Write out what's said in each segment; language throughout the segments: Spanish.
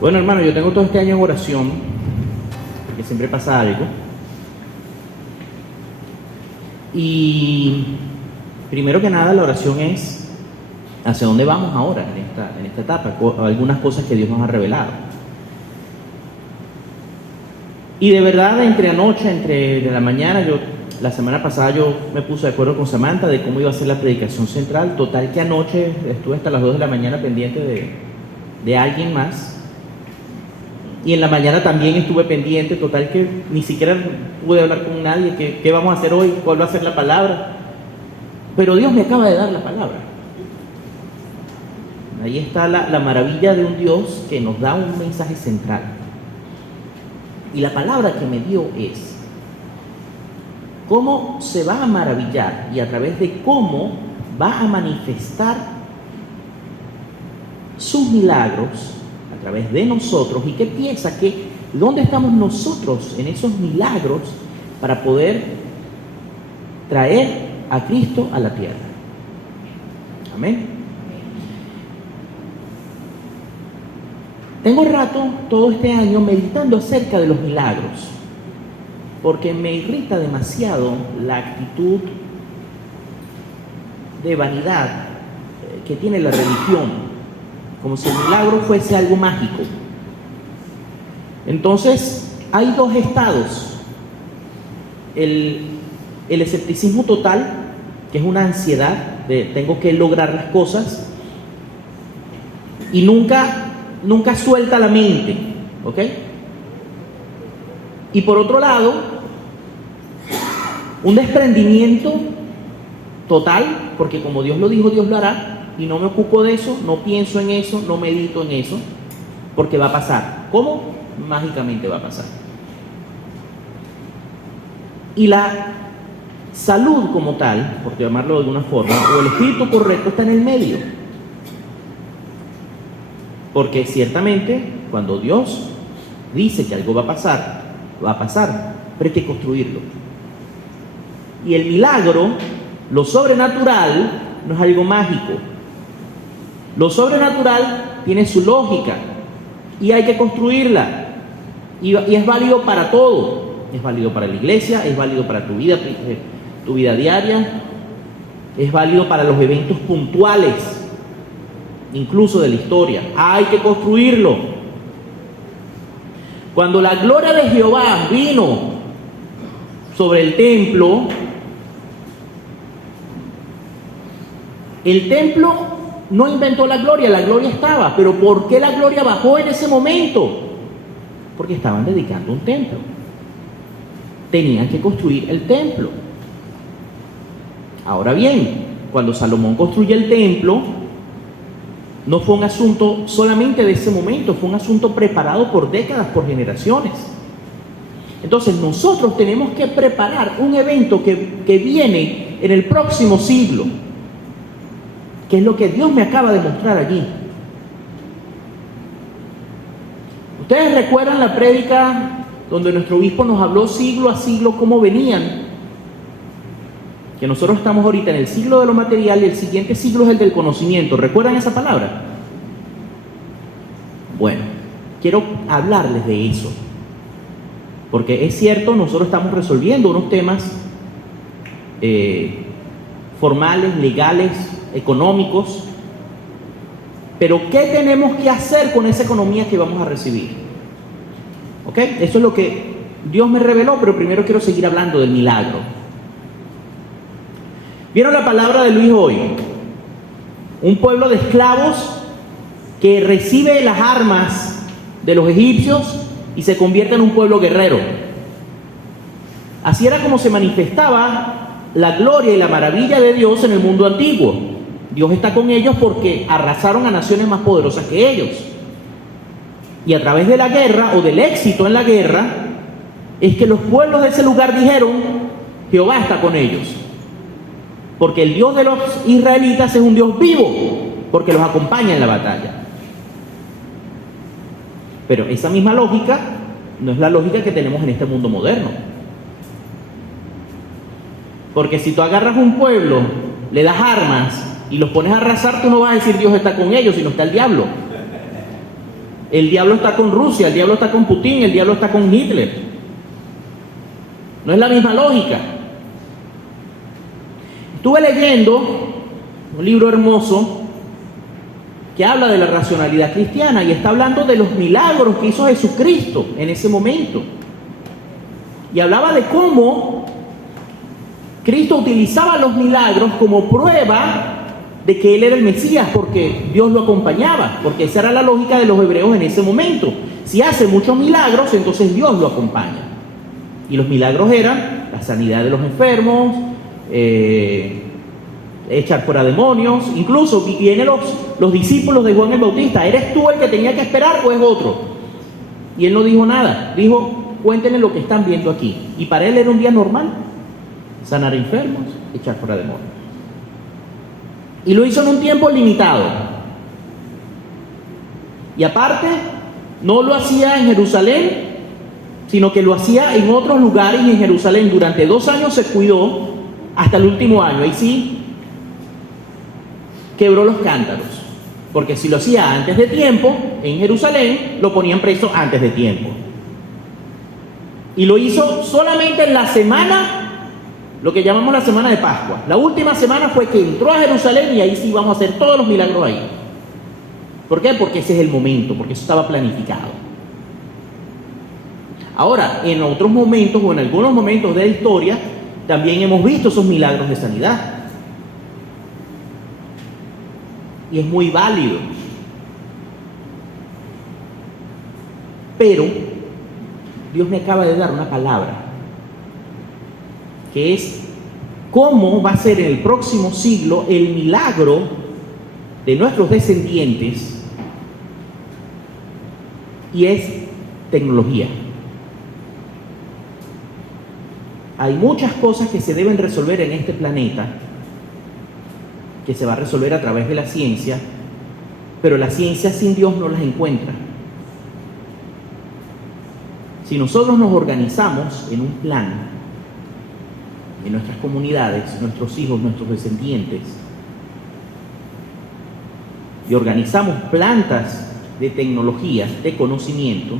Bueno, hermano, yo tengo todo este año en oración, porque siempre pasa algo. Y primero que nada, la oración es hacia dónde vamos ahora en esta etapa, algunas cosas que Dios nos ha revelado. Y de verdad, entre la mañana, la semana pasada yo me puse de acuerdo con Samantha de cómo iba a ser la predicación central. Total que anoche estuve hasta las 2 de la mañana pendiente de alguien más. Y en la mañana también estuve pendiente, total que ni siquiera pude hablar con nadie, ¿qué vamos a hacer hoy? ¿Cuál va a ser la palabra? Pero Dios me acaba de dar la palabra. Ahí está la maravilla de un Dios que nos da un mensaje central. Y la palabra que me dio es cómo se va a maravillar y a través de cómo va a manifestar sus milagros a través de nosotros. ¿Y qué piensa? ¿Dónde estamos nosotros en esos milagros para poder traer a Cristo a la tierra? Amén. Tengo rato todo este año meditando acerca de los milagros, porque me irrita demasiado la actitud de vanidad que tiene la religión, como si el milagro fuese algo mágico. Entonces, hay dos estados: el escepticismo total, que es una ansiedad de tengo que lograr las cosas, y nunca suelta la mente, ¿ok? Y por otro lado, un desprendimiento total, porque como Dios lo dijo, Dios lo hará, y no me ocupo de eso, no pienso en eso, no medito en eso, porque va a pasar. ¿Cómo? Mágicamente va a pasar. Y la salud como tal, por llamarlo de alguna forma, o el espíritu correcto está en el medio. Porque ciertamente, cuando Dios dice que algo va a pasar, pero hay que construirlo. Y el milagro, lo sobrenatural, no es algo mágico. Lo sobrenatural tiene su lógica y hay que construirla. Y es válido para todo. Es válido para la iglesia, es válido para tu vida diaria, es válido para los eventos puntuales, incluso de la historia. Hay que construirlo. Cuando la gloria de Jehová vino sobre el templo no inventó la gloria estaba. Pero ¿por qué la gloria bajó en ese momento? Porque estaban dedicando un templo. Tenían que construir el templo. Ahora bien, cuando Salomón construye el templo, no fue un asunto solamente de ese momento, fue un asunto preparado por décadas, por generaciones. Entonces nosotros tenemos que preparar un evento que viene en el próximo siglo, que es lo que Dios me acaba de mostrar allí. Ustedes recuerdan la prédica donde nuestro obispo nos habló siglo a siglo cómo venían, que nosotros estamos ahorita en el siglo de lo material y el siguiente siglo es el del conocimiento. ¿Recuerdan esa palabra? Bueno, quiero hablarles de eso, porque es cierto, nosotros estamos resolviendo unos temas formales, legales, económicos, pero ¿qué tenemos que hacer con esa economía que vamos a recibir? ¿Ok? Eso es lo que Dios me reveló, pero primero quiero seguir hablando del milagro. ¿Vieron la palabra de Luis hoy? Un pueblo de esclavos que recibe las armas de los egipcios y se convierte en un pueblo guerrero. Así era como se manifestaba la gloria y la maravilla de Dios en el mundo antiguo. Dios está con ellos porque arrasaron a naciones más poderosas que ellos. Y a través de la guerra o del éxito en la guerra, es que los pueblos de ese lugar dijeron: Jehová está con ellos. Porque el Dios de los israelitas es un Dios vivo, porque los acompaña en la batalla. Pero esa misma lógica no es la lógica que tenemos en este mundo moderno. Porque si tú agarras un pueblo, le das armas y los pones a arrasar, tú no vas a decir Dios está con ellos, sino está el diablo. El diablo está con Rusia, el diablo está con Putin, el diablo está con Hitler. No es la misma lógica. Estuve leyendo un libro hermoso que habla de la racionalidad cristiana y está hablando de los milagros que hizo Jesucristo en ese momento. Y hablaba de cómo Cristo utilizaba los milagros como prueba de que Él era el Mesías, porque Dios lo acompañaba, porque esa era la lógica de los hebreos en ese momento. Si hace muchos milagros, entonces Dios lo acompaña. Y los milagros eran la sanidad de los enfermos, echar fuera demonios. Incluso vienen los discípulos de Juan el Bautista: ¿eres tú el que tenía que esperar o es otro? Y él no dijo nada, dijo: cuéntenle lo que están viendo aquí. Y para él era un día normal: sanar enfermos, echar fuera demonios. Y lo hizo en un tiempo limitado. Y aparte, no lo hacía en Jerusalén, sino que lo hacía en otros lugares. Y en Jerusalén durante 2 años se cuidó, hasta el último año. Ahí sí quebró los cántaros, porque si lo hacía antes de tiempo en Jerusalén, lo ponían preso antes de tiempo. Y lo hizo solamente en la semana, lo que llamamos la semana de Pascua. La última semana fue que entró a Jerusalén, y ahí sí vamos a hacer todos los milagros ahí. ¿Por qué? Porque ese es el momento, porque eso estaba planificado. Ahora, en otros momentos o en algunos momentos de la historia, también hemos visto esos milagros de sanidad. Y es muy válido. Pero Dios me acaba de dar una palabra, que es cómo va a ser en el próximo siglo el milagro de nuestros descendientes, y es tecnología. Hay muchas cosas que se deben resolver en este planeta, que se va a resolver a través de la ciencia, pero la ciencia sin Dios no las encuentra. Si nosotros nos organizamos en un plan, en nuestras comunidades, nuestros hijos, nuestros descendientes, y organizamos plantas de tecnología, de conocimiento,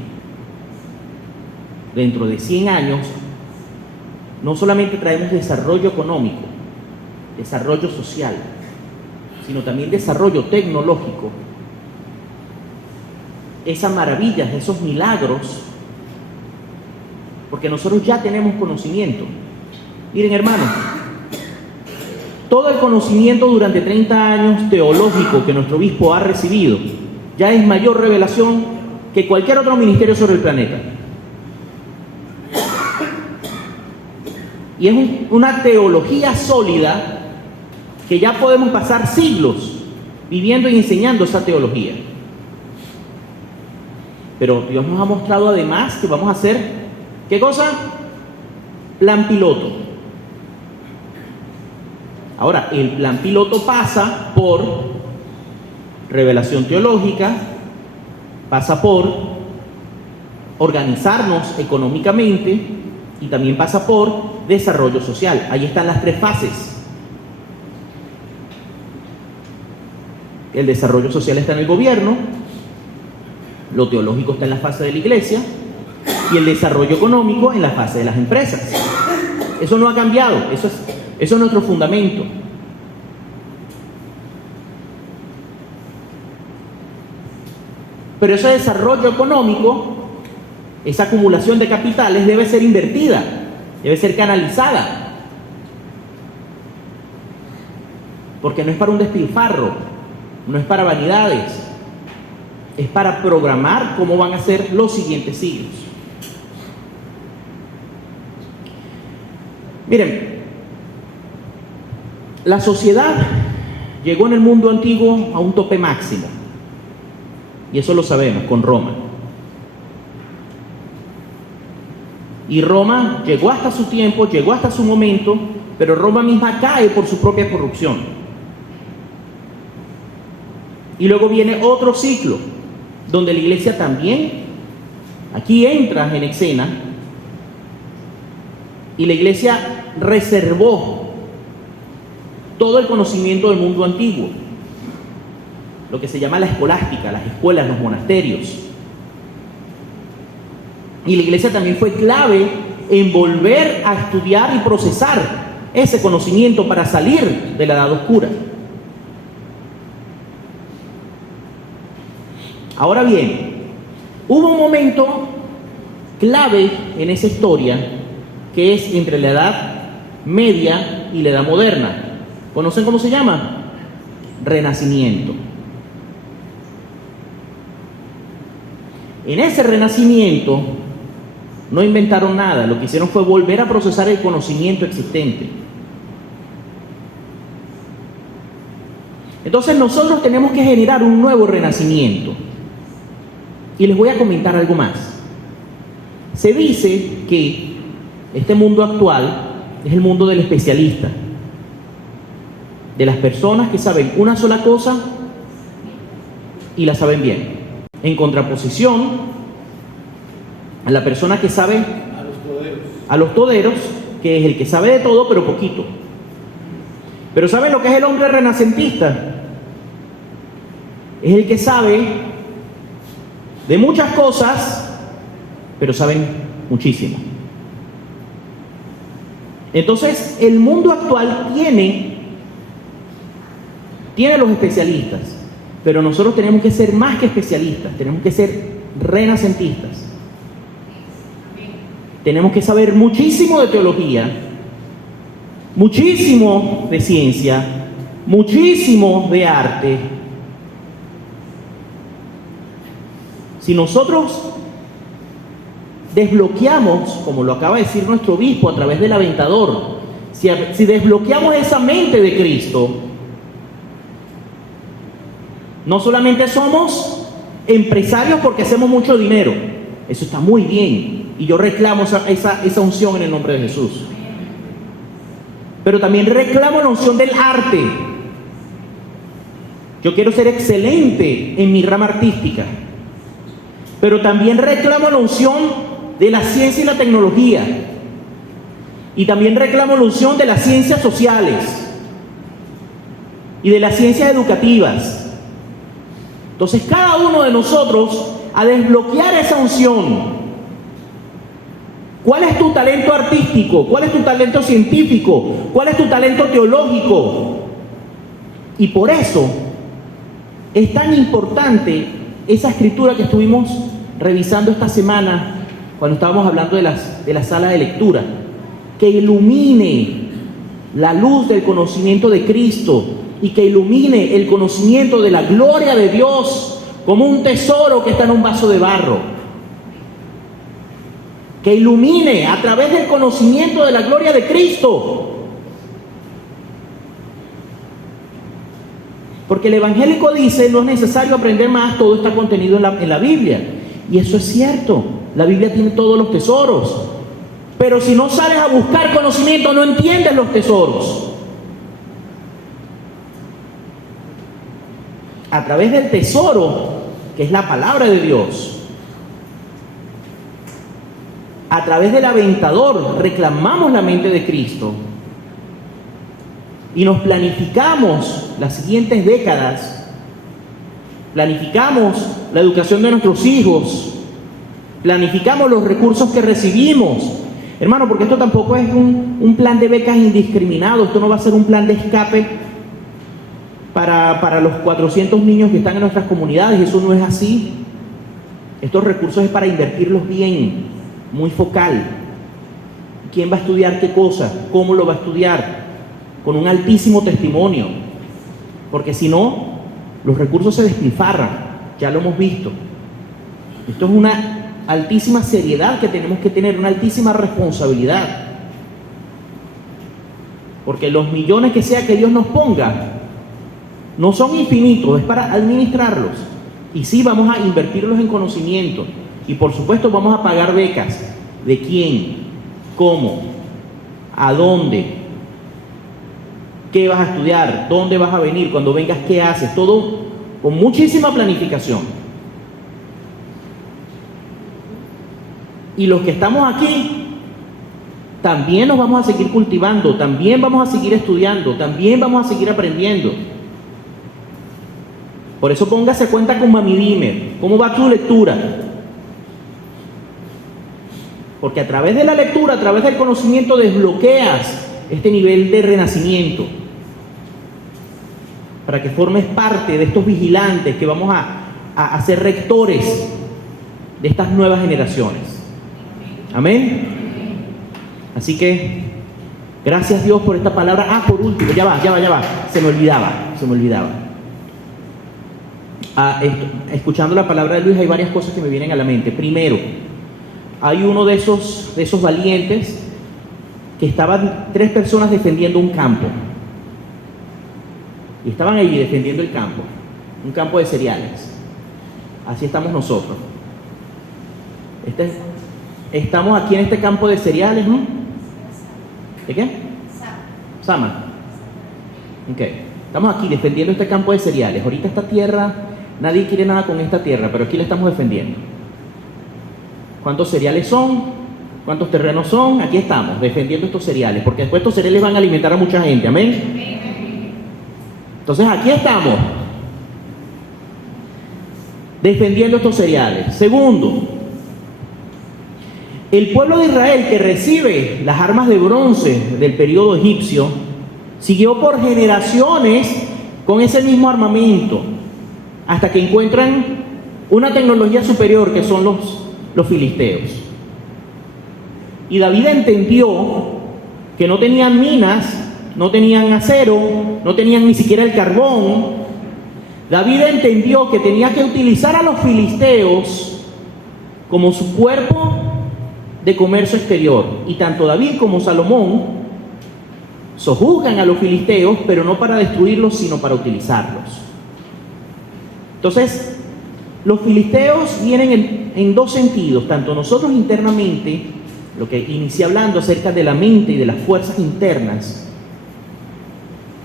dentro de 100 años, no solamente traemos desarrollo económico, desarrollo social, sino también desarrollo tecnológico. Esas maravillas, esos milagros, porque nosotros ya tenemos conocimiento. Miren, hermanos, todo el conocimiento durante 30 años teológico que nuestro obispo ha recibido ya es mayor revelación que cualquier otro ministerio sobre el planeta. Y es una teología sólida que ya podemos pasar siglos viviendo y enseñando esa teología. Pero Dios nos ha mostrado además que vamos a hacer, ¿qué cosa? Plan piloto. Ahora, el plan piloto pasa por revelación teológica, pasa por organizarnos económicamente y también pasa por desarrollo social. Ahí están las 3 fases. El desarrollo social está en el gobierno, lo teológico está en la fase de la iglesia y el desarrollo económico en la fase de las empresas. Eso no ha cambiado, eso es nuestro fundamento. Pero ese desarrollo económico, esa acumulación de capitales debe ser invertida, debe ser canalizada. Porque no es para un despilfarro, no es para vanidades, es para programar cómo van a ser los siguientes siglos. Miren, la sociedad llegó en el mundo antiguo a un tope máximo, y eso lo sabemos con Roma. Y Roma llegó hasta su tiempo, llegó hasta su momento, pero Roma misma cae por su propia corrupción. Y luego viene otro ciclo, donde la iglesia también, aquí entra en escena, y la iglesia reservó todo el conocimiento del mundo antiguo, lo que se llama la escolástica, las escuelas, los monasterios. Y la iglesia también fue clave en volver a estudiar y procesar ese conocimiento para salir de la edad oscura. Ahora bien, hubo un momento clave en esa historia que es entre la edad media y la edad moderna. ¿Conocen cómo se llama? Renacimiento. En ese renacimiento no inventaron nada, lo que hicieron fue volver a procesar el conocimiento existente. Entonces nosotros tenemos que generar un nuevo renacimiento. Y les voy a comentar algo más. Se dice que este mundo actual es el mundo del especialista, de las personas que saben una sola cosa y la saben bien, en contraposición a la persona que sabe a los toderos, que es el que sabe de todo pero poquito. Pero ¿saben lo que es el hombre renacentista? Es el que sabe de muchas cosas, pero saben muchísimo. Entonces, el mundo actual tiene los especialistas, pero nosotros tenemos que ser más que especialistas, tenemos que ser renacentistas. Tenemos que saber muchísimo de teología, muchísimo de ciencia, muchísimo de arte. Si nosotros desbloqueamos, como lo acaba de decir nuestro obispo a través del Aventador, si desbloqueamos esa mente de Cristo, no solamente somos empresarios porque hacemos mucho dinero, eso está muy bien, y yo reclamo esa unción en el nombre de Jesús, pero también reclamo la unción del arte. Yo quiero ser excelente en mi rama artística, pero también reclamo la unción de la ciencia y la tecnología, y también reclamo la unción de las ciencias sociales y de las ciencias educativas. Entonces cada uno de nosotros a desbloquear esa unción. ¿Cuál es tu talento artístico? ¿Cuál es tu talento científico? ¿Cuál es tu talento teológico? Y por eso es tan importante esa escritura que estuvimos revisando esta semana cuando estábamos hablando de la sala de lectura, que ilumine la luz del conocimiento de Cristo y que ilumine el conocimiento de la gloria de Dios como un tesoro que está en un vaso de barro, que ilumine a través del conocimiento de la gloria de Cristo. Porque el evangélico dice, no es necesario aprender más, todo está contenido en la Biblia. Y eso es cierto, la Biblia tiene todos los tesoros. Pero si no sales a buscar conocimiento, no entiendes los tesoros. A través del tesoro, que es la palabra de Dios, a través del Aventador, reclamamos la mente de Cristo. Y nos planificamos las siguientes décadas, planificamos la educación de nuestros hijos, planificamos los recursos que recibimos. Hermano, porque esto tampoco es un plan de becas indiscriminado, esto no va a ser un plan de escape para los 400 niños que están en nuestras comunidades, eso no es así. Estos recursos es para invertirlos bien, muy focal. ¿Quién va a estudiar qué cosa? ¿Cómo lo va a estudiar? Con un altísimo testimonio, porque si no, los recursos se despilfarran, ya lo hemos visto. Esto es una altísima seriedad que tenemos que tener, una altísima responsabilidad, porque los millones que sea que Dios nos ponga, no son infinitos, es para administrarlos, y sí vamos a invertirlos en conocimiento, y por supuesto vamos a pagar becas. ¿De quién? ¿Cómo? ¿A dónde? ¿Qué vas a estudiar? ¿Dónde vas a venir? Cuando vengas, ¿qué haces? Todo con muchísima planificación. Y los que estamos aquí, también nos vamos a seguir cultivando, también vamos a seguir estudiando, también vamos a seguir aprendiendo. Por eso póngase cuenta con Mami Dime. ¿Cómo va tu lectura? Porque a través de la lectura, a través del conocimiento, desbloqueas este nivel de renacimiento. Para que formes parte de estos vigilantes que vamos a ser rectores de estas nuevas generaciones. Amén. Así que, gracias Dios por esta palabra. Por último, ya va. Se me olvidaba. Escuchando la palabra de Luis hay varias cosas que me vienen a la mente. Primero, hay uno de esos valientes que estaban 3 personas defendiendo un campo. Y estaban allí defendiendo el campo, un campo de cereales. Así estamos nosotros. Estamos aquí en este campo de cereales, ¿no? ¿De qué? Sama. Ok. Estamos aquí defendiendo este campo de cereales. Ahorita esta tierra, nadie quiere nada con esta tierra, pero aquí la estamos defendiendo. ¿Cuántos cereales son? ¿Cuántos terrenos son? Aquí estamos, defendiendo estos cereales, porque después estos cereales van a alimentar a mucha gente. Amén. Entonces aquí estamos, defendiendo estos cereales. Segundo, el pueblo de Israel que recibe las armas de bronce del periodo egipcio, siguió por generaciones con ese mismo armamento, hasta que encuentran una tecnología superior que son los filisteos. Y David entendió que no tenían minas, no tenían acero, no tenían ni siquiera el carbón. David entendió que tenía que utilizar a los filisteos como su cuerpo de comercio exterior. Y tanto David como Salomón sojuzgan a los filisteos, pero no para destruirlos, sino para utilizarlos. Entonces, los filisteos vienen en 2 sentidos, tanto nosotros internamente, lo que inicié hablando acerca de la mente y de las fuerzas internas,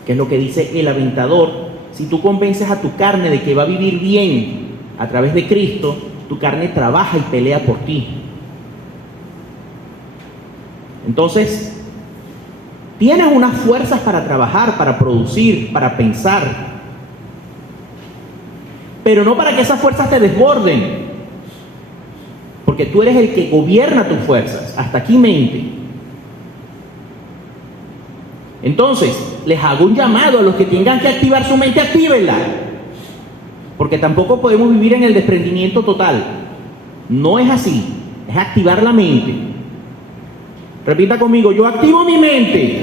que es lo que dice el aventador. Si tú convences a tu carne de que va a vivir bien a través de Cristo, tu carne trabaja y pelea por ti. Entonces, tienes unas fuerzas para trabajar, para producir, para pensar, pero no para que esas fuerzas te desborden, porque tú eres el que gobierna tus fuerzas. Hasta aquí mente. Entonces, les hago un llamado a los que tengan que activar su mente, actívenla. Porque tampoco podemos vivir en el desprendimiento total. No es así, es activar la mente. Repita conmigo: yo activo mi mente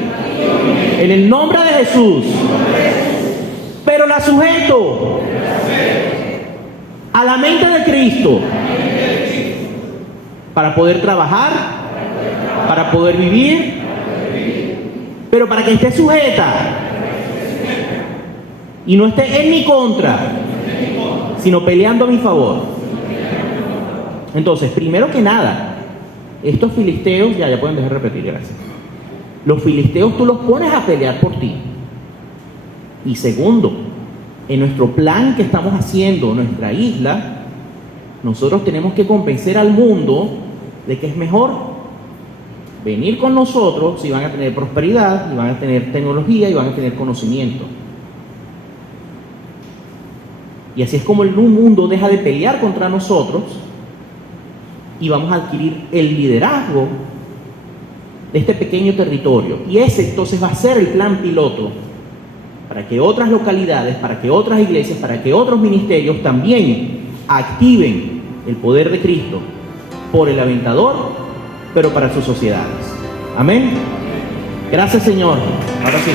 en el nombre de Jesús, pero la sujeto a la mente de Cristo para poder trabajar, para poder vivir, pero para que esté sujeta y no esté en mi contra, sino peleando a mi favor. Entonces, primero que nada, estos filisteos, ya pueden dejar de repetir, gracias. Los filisteos tú los pones a pelear por ti. Y segundo, en nuestro plan que estamos haciendo, nuestra isla, nosotros tenemos que convencer al mundo de que es mejor venir con nosotros si van a tener prosperidad, y van a tener tecnología, y van a tener conocimiento. Y así es como el mundo deja de pelear contra nosotros y vamos a adquirir el liderazgo de este pequeño territorio. Y ese entonces va a ser el plan piloto para que otras localidades, para que otras iglesias, para que otros ministerios también activen el poder de Cristo por el aventador, pero para sus sociedades. Amén. Gracias, Señor. Ahora sí.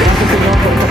Gracias, Señor, por esta